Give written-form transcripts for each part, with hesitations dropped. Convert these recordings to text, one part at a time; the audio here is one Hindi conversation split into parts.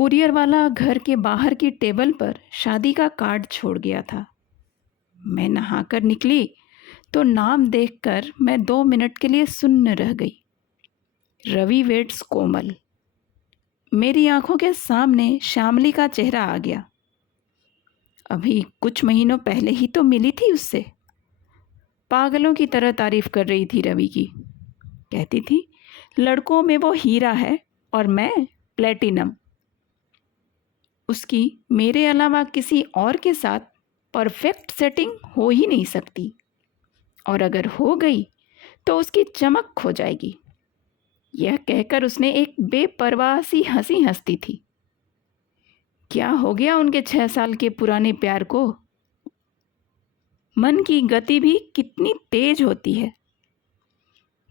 कुरियर वाला घर के बाहर की टेबल पर शादी का कार्ड छोड़ गया था। मैं नहाकर निकली तो नाम देखकर मैं 2 मिनट के लिए सुन्न रह गई। रवि वेट्स कोमल। मेरी आंखों के सामने श्यामली का चेहरा आ गया। अभी कुछ महीनों पहले ही तो मिली थी उससे। पागलों की तरह तारीफ कर रही थी रवि की। कहती थी लड़कों में वो हीरा है और मैं प्लेटिनम। उसकी मेरे अलावा किसी और के साथ परफेक्ट सेटिंग हो ही नहीं सकती, और अगर हो गई तो उसकी चमक खो जाएगी। यह कहकर उसने एक बेपरवाह सी हंसी हंसती थी। क्या हो गया उनके 6 साल के पुराने प्यार को? मन की गति भी कितनी तेज होती है।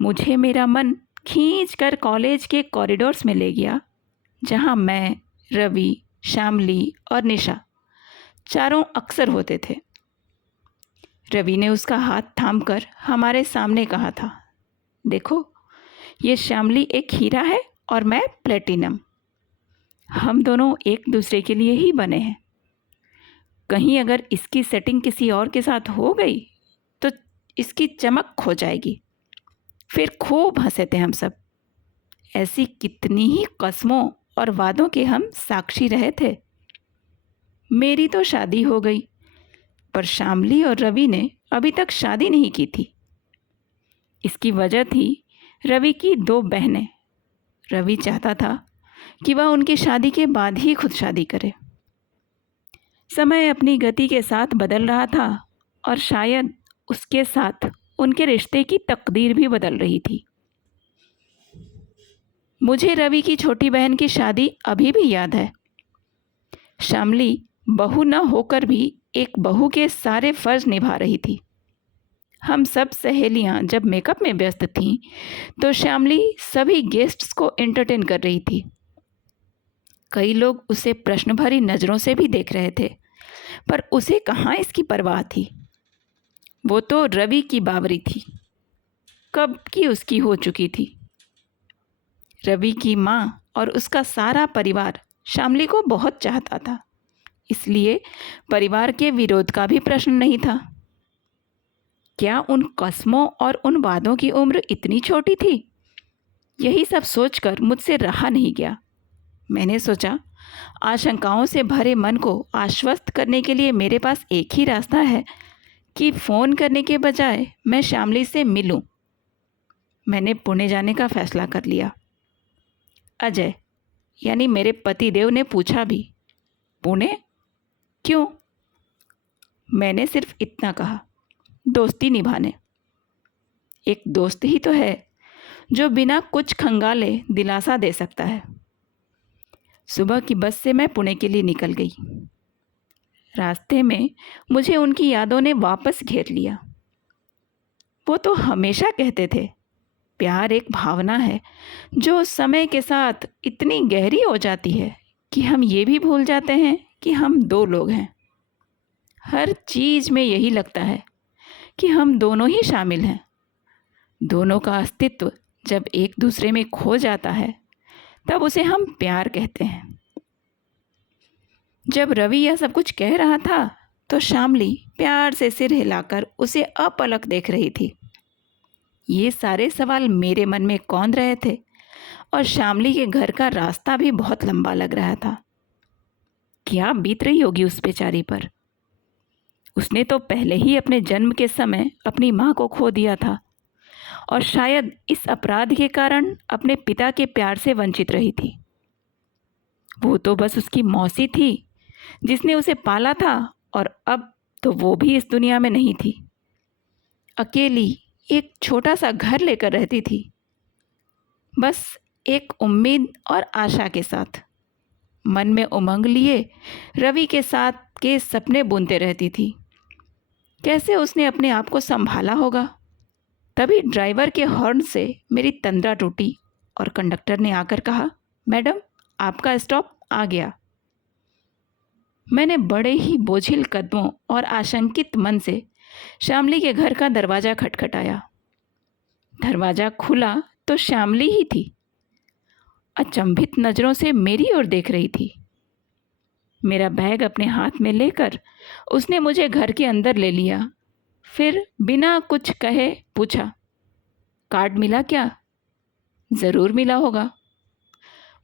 मुझे मेरा मन खींच कर कॉलेज के कॉरिडोर्स में ले गया, जहां मैं, रवि, श्यामली और निशा चारों अक्सर होते थे। रवि ने उसका हाथ थामकर हमारे सामने कहा था, देखो ये श्यामली एक हीरा है और मैं प्लेटिनम। हम दोनों एक दूसरे के लिए ही बने हैं। कहीं अगर इसकी सेटिंग किसी और के साथ हो गई तो इसकी चमक खो जाएगी। फिर खूब हंसे थे हम सब। ऐसी कितनी ही कस्मों और वादों के हम साक्षी रहे थे। मेरी तो शादी हो गई, पर श्यामली और रवि ने अभी तक शादी नहीं की थी। इसकी वजह थी रवि की 2 बहनें। रवि चाहता था कि वह उनकी शादी के बाद ही खुद शादी करे। समय अपनी गति के साथ बदल रहा था और शायद उसके साथ उनके रिश्ते की तकदीर भी बदल रही थी। मुझे रवि की छोटी बहन की शादी अभी भी याद है। श्यामली बहू न होकर भी एक बहू के सारे फर्ज निभा रही थी। हम सब सहेलियां जब मेकअप में व्यस्त थीं तो श्यामली सभी गेस्ट्स को एंटरटेन कर रही थी। कई लोग उसे प्रश्न भरी नज़रों से भी देख रहे थे, पर उसे कहाँ इसकी परवाह थी। वो तो रवि की बावरी थी, कब की उसकी हो चुकी थी। रवि की माँ और उसका सारा परिवार श्यामली को बहुत चाहता था, इसलिए परिवार के विरोध का भी प्रश्न नहीं था। क्या उन कस्मों और उन वादों की उम्र इतनी छोटी थी? यही सब सोचकर मुझसे रहा नहीं गया। मैंने सोचा, आशंकाओं से भरे मन को आश्वस्त करने के लिए मेरे पास एक ही रास्ता है कि फ़ोन करने के बजाय मैं श्यामली से मिलूं। मैंने पुणे जाने का फैसला कर लिया। अजय यानी मेरे पतिदेव ने पूछा भी, पुणे क्यों? मैंने सिर्फ इतना कहा, दोस्ती निभाने। एक दोस्त ही तो है जो बिना कुछ खंगाले दिलासा दे सकता है। सुबह की बस से मैं पुणे के लिए निकल गई। रास्ते में मुझे उनकी यादों ने वापस घेर लिया। वो तो हमेशा कहते थे, प्यार एक भावना है जो समय के साथ इतनी गहरी हो जाती है कि हम ये भी भूल जाते हैं कि हम 2 लोग हैं। हर चीज़ में यही लगता है कि हम दोनों ही शामिल हैं। दोनों का अस्तित्व जब एक दूसरे में खो जाता है तब उसे हम प्यार कहते हैं। जब रवि यह सब कुछ कह रहा था तो श्यामली प्यार से सिर हिलाकर उसे अपलक देख रही थी। ये सारे सवाल मेरे मन में कौंध रहे थे और श्यामली के घर का रास्ता भी बहुत लंबा लग रहा था। क्या बीत रही होगी उस बेचारी पर? उसने तो पहले ही अपने जन्म के समय अपनी माँ को खो दिया था और शायद इस अपराध के कारण अपने पिता के प्यार से वंचित रही थी। वो तो बस उसकी मौसी थी जिसने उसे पाला था, और अब तो वो भी इस दुनिया में नहीं थी। अकेली एक छोटा सा घर लेकर रहती थी, बस एक उम्मीद और आशा के साथ। मन में उमंग लिए रवि के साथ के सपने बुनते रहती थी। कैसे उसने अपने आप को संभाला होगा। तभी ड्राइवर के हॉर्न से मेरी तंद्रा टूटी और कंडक्टर ने आकर कहा, मैडम आपका स्टॉप आ गया। मैंने बड़े ही बोझिल कदमों और आशंकित मन से श्यामली के घर का दरवाज़ा खटखटाया। दरवाज़ा खुला तो श्यामली ही थी। अचंभित नज़रों से मेरी ओर देख रही थी। मेरा बैग अपने हाथ में लेकर उसने मुझे घर के अंदर ले लिया। फिर बिना कुछ कहे पूछा, कार्ड मिला क्या? ज़रूर मिला होगा।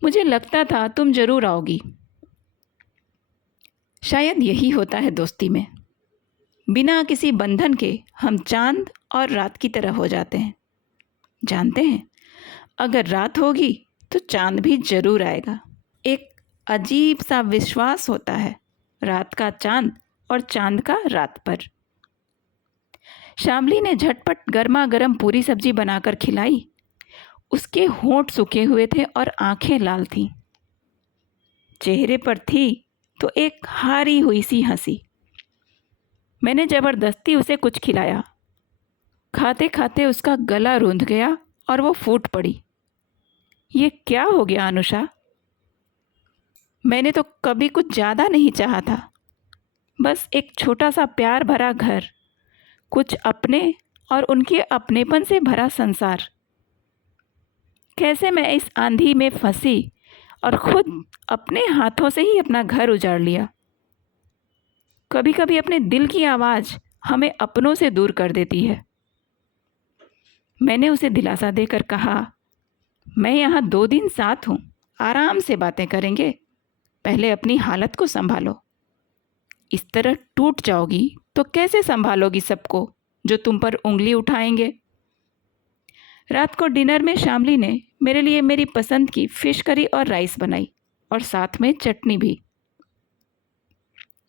मुझे लगता था तुम ज़रूर आओगी। शायद यही होता है दोस्ती में। बिना किसी बंधन के हम चांद और रात की तरह हो जाते हैं। जानते हैं, अगर रात होगी तो चांद भी ज़रूर आएगा। एक अजीब सा विश्वास होता है रात का चांद और चांद का रात पर। शामली ने झटपट गर्मा गर्म पूरी सब्जी बनाकर खिलाई। उसके होंठ सूखे हुए थे और आंखें लाल थीं। चेहरे पर थी तो एक हारी हुई सी हंसी। मैंने ज़बरदस्ती उसे कुछ खिलाया। खाते खाते उसका गला रूंध गया और वो फूट पड़ी। ये क्या हो गया अनुषा? मैंने तो कभी कुछ ज़्यादा नहीं चाहा था। बस एक छोटा सा प्यार भरा घर, कुछ अपने और उनके अपनेपन से भरा संसार। कैसे मैं इस आंधी में फंसी और खुद अपने हाथों से ही अपना घर उजाड़ लिया। कभी कभी अपने दिल की आवाज़ हमें अपनों से दूर कर देती है। मैंने उसे दिलासा देकर कहा, मैं यहाँ 2 दिन साथ हूँ, आराम से बातें करेंगे। पहले अपनी हालत को संभालो। इस तरह टूट जाओगी तो कैसे संभालोगी सबको जो तुम पर उंगली उठाएंगे। रात को डिनर में शामली ने मेरे लिए मेरी पसंद की फिश करी और राइस बनाई और साथ में चटनी भी।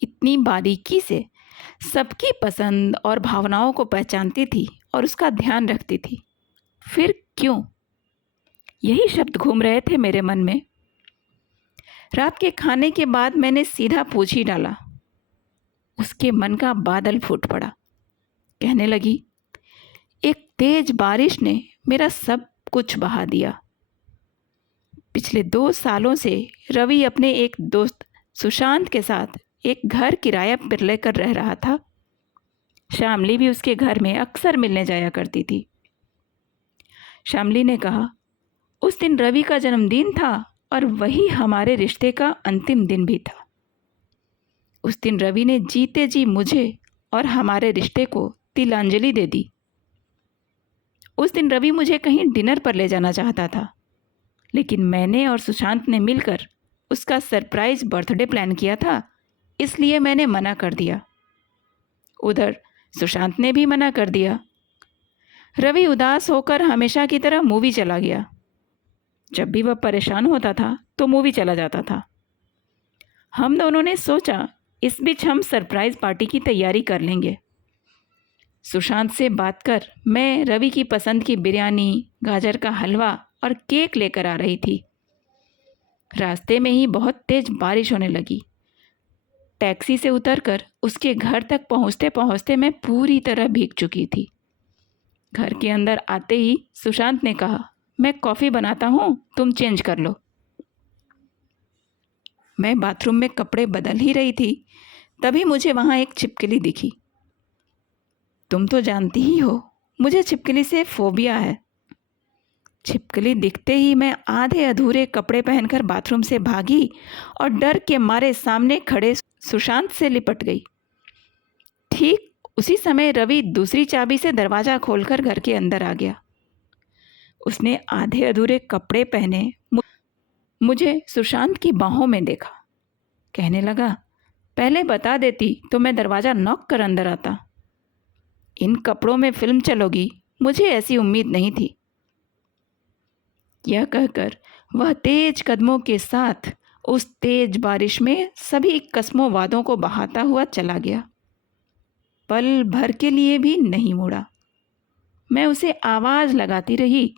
इतनी बारीकी से सबकी पसंद और भावनाओं को पहचानती थी और उसका ध्यान रखती थी। फिर क्यों? यही शब्द घूम रहे थे मेरे मन में। रात के खाने के बाद मैंने सीधा पूछ ही डाला। उसके मन का बादल फूट पड़ा। कहने लगी, एक तेज बारिश ने मेरा सब कुछ बहा दिया। पिछले 2 सालों से रवि अपने एक दोस्त सुशांत के साथ एक घर किराया पर लेकर रह रहा था। शामली भी उसके घर में अक्सर मिलने जाया करती थी। शामली ने कहा, उस दिन रवि का जन्मदिन था और वही हमारे रिश्ते का अंतिम दिन भी था। उस दिन रवि ने जीते जी मुझे और हमारे रिश्ते को तिलांजलि दे दी। उस दिन रवि मुझे कहीं डिनर पर ले जाना चाहता था, लेकिन मैंने और सुशांत ने मिलकर उसका सरप्राइज बर्थडे प्लान किया था, इसलिए मैंने मना कर दिया। उधर सुशांत ने भी मना कर दिया। रवि उदास होकर हमेशा की तरह मूवी चला गया। जब भी वह परेशान होता था तो मूवी चला जाता था। हम दोनों ने सोचा इस बीच हम सरप्राइज पार्टी की तैयारी कर लेंगे। सुशांत से बात कर मैं रवि की पसंद की बिरयानी, गाजर का हलवा और केक लेकर आ रही थी। रास्ते में ही बहुत तेज बारिश होने लगी। टैक्सी से उतरकर उसके घर तक पहुंचते पहुंचते मैं पूरी तरह भीग चुकी थी। घर के अंदर आते ही सुशांत ने कहा, मैं कॉफ़ी बनाता हूँ, तुम चेंज कर लो। मैं बाथरूम में कपड़े बदल ही रही थी, तभी मुझे वहाँ एक छिपकली दिखी। तुम तो जानती ही हो, मुझे छिपकली से फोबिया है। छिपकली दिखते ही मैं आधे अधूरे कपड़े पहनकर बाथरूम से भागी और डर के मारे सामने खड़े सुशांत से लिपट गई। ठीक उसी समय रवि दूसरी चाबी से दरवाज़ा खोलकर घर के अंदर आ गया। उसने आधे अधूरे कपड़े पहने मुझे सुशांत की बाहों में देखा। कहने लगा, पहले बता देती तो मैं दरवाज़ा नॉक कर अंदर आता। इन कपड़ों में फिल्म चलोगी, मुझे ऐसी उम्मीद नहीं थी। यह कहकर वह तेज कदमों के साथ उस तेज बारिश में सभी कस्मों वादों को बहाता हुआ चला गया। पल भर के लिए भी नहीं मुड़ा। मैं उसे आवाज़ लगाती रही,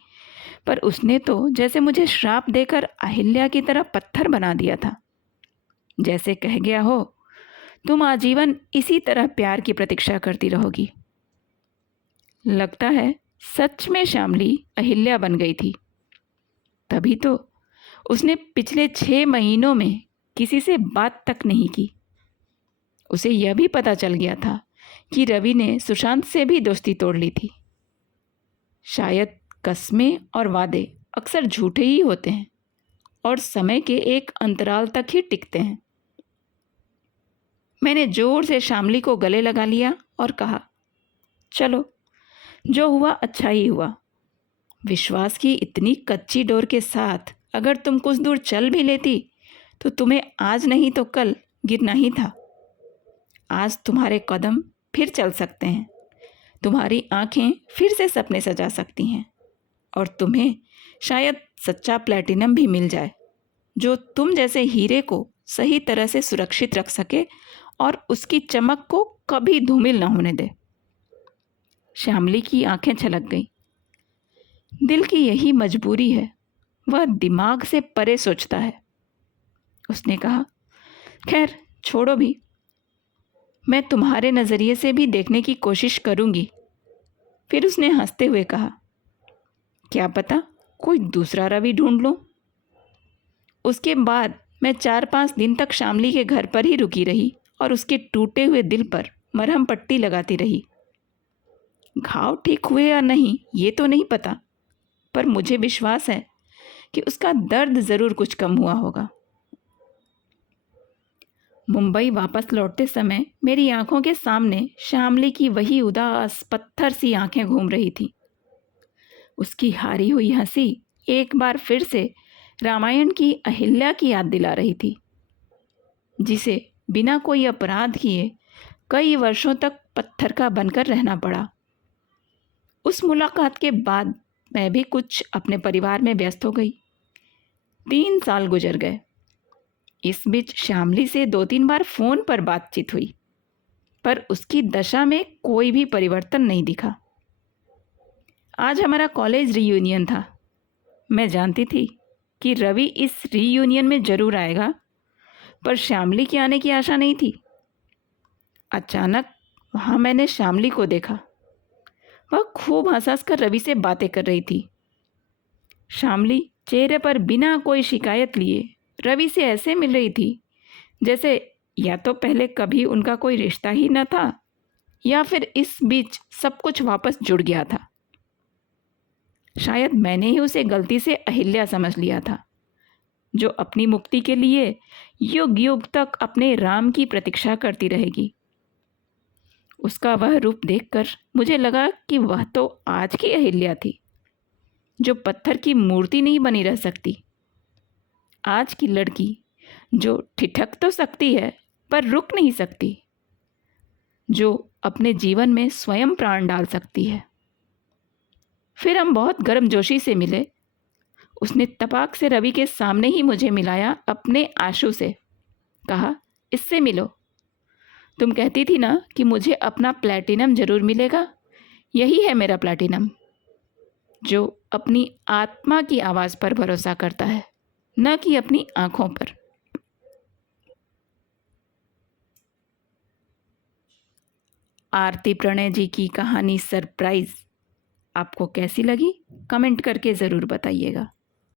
पर उसने तो जैसे मुझे श्राप देकर अहिल्या की तरह पत्थर बना दिया था। जैसे कह गया हो, तुम आजीवन इसी तरह प्यार की प्रतीक्षा करती रहोगी। लगता है सच में शामली अहिल्या बन गई थी। तभी तो उसने पिछले 6 महीनों में किसी से बात तक नहीं की। उसे यह भी पता चल गया था कि रवि ने सुशांत से भी दोस्ती तोड़ ली थी। शायद कस्में और वादे अक्सर झूठे ही होते हैं और समय के एक अंतराल तक ही टिकते हैं। मैंने जोर से शामली को गले लगा लिया और कहा, चलो, जो हुआ अच्छा ही हुआ। विश्वास की इतनी कच्ची डोर के साथ अगर तुम कुछ दूर चल भी लेती तो तुम्हें आज नहीं तो कल गिरना ही था। आज तुम्हारे कदम फिर चल सकते हैं, तुम्हारी आंखें फिर से सपने सजा सकती हैं और तुम्हें शायद सच्चा प्लैटिनम भी मिल जाए जो तुम जैसे हीरे को सही तरह से सुरक्षित रख सके और उसकी चमक को कभी धूमिल न होने दे। श्यामली की आंखें छलक गईं। दिल की यही मजबूरी है, वह दिमाग से परे सोचता है। उसने कहा, खैर छोड़ो भी, मैं तुम्हारे नज़रिए से भी देखने की कोशिश करूंगी। फिर उसने हंसते हुए कहा, क्या पता कोई दूसरा रवि ढूंढ लो। उसके बाद मैं 4-5 दिन तक शामली के घर पर ही रुकी रही और उसके टूटे हुए दिल पर मरहम पट्टी लगाती रही। घाव ठीक हुए या नहीं ये तो नहीं पता, पर मुझे विश्वास है कि उसका दर्द ज़रूर कुछ कम हुआ होगा। मुंबई वापस लौटते समय मेरी आंखों के सामने शामली की वही उदास पत्थर सी आंखें घूम रही थी। उसकी हारी हुई हंसी एक बार फिर से रामायण की अहिल्या की याद दिला रही थी, जिसे बिना कोई अपराध किए कई वर्षों तक पत्थर का बनकर रहना पड़ा। उस मुलाकात के बाद मैं भी कुछ अपने परिवार में व्यस्त हो गई। 3 साल गुजर गए। इस बीच श्यामली से 2-3 बार फ़ोन पर बातचीत हुई, पर उसकी दशा में कोई भी परिवर्तन नहीं दिखा। आज हमारा कॉलेज रीयूनियन था। मैं जानती थी कि रवि इस रीयूनियन में ज़रूर आएगा, पर श्यामली के आने की आशा नहीं थी। अचानक वहाँ मैंने श्यामली को देखा। वह खूब हंस कर रवि से बातें कर रही थी। श्यामली चेहरे पर बिना कोई शिकायत लिए रवि से ऐसे मिल रही थी जैसे या तो पहले कभी उनका कोई रिश्ता ही न था या फिर इस बीच सब कुछ वापस जुड़ गया था। शायद मैंने ही उसे गलती से अहिल्या समझ लिया था, जो अपनी मुक्ति के लिए युग युग तक अपने राम की प्रतीक्षा करती रहेगी। उसका वह रूप देखकर मुझे लगा कि वह तो आज की अहिल्या थी, जो पत्थर की मूर्ति नहीं बनी रह सकती। आज की लड़की जो ठिठक तो सकती है पर रुक नहीं सकती, जो अपने जीवन में स्वयं प्राण डाल सकती है। फिर हम बहुत गर्मजोशी से मिले। उसने तपाक से रवि के सामने ही मुझे मिलाया अपने आंसू से। कहा, इससे मिलो। तुम कहती थी ना कि मुझे अपना प्लैटिनम जरूर मिलेगा। यही है मेरा प्लैटिनम, जो अपनी आत्मा की आवाज़ पर भरोसा करता है, न कि अपनी आँखों पर। आरती प्रणय जी की कहानी सरप्राइज़ आपको कैसी लगी? कमेंट करके ज़रूर बताइएगा।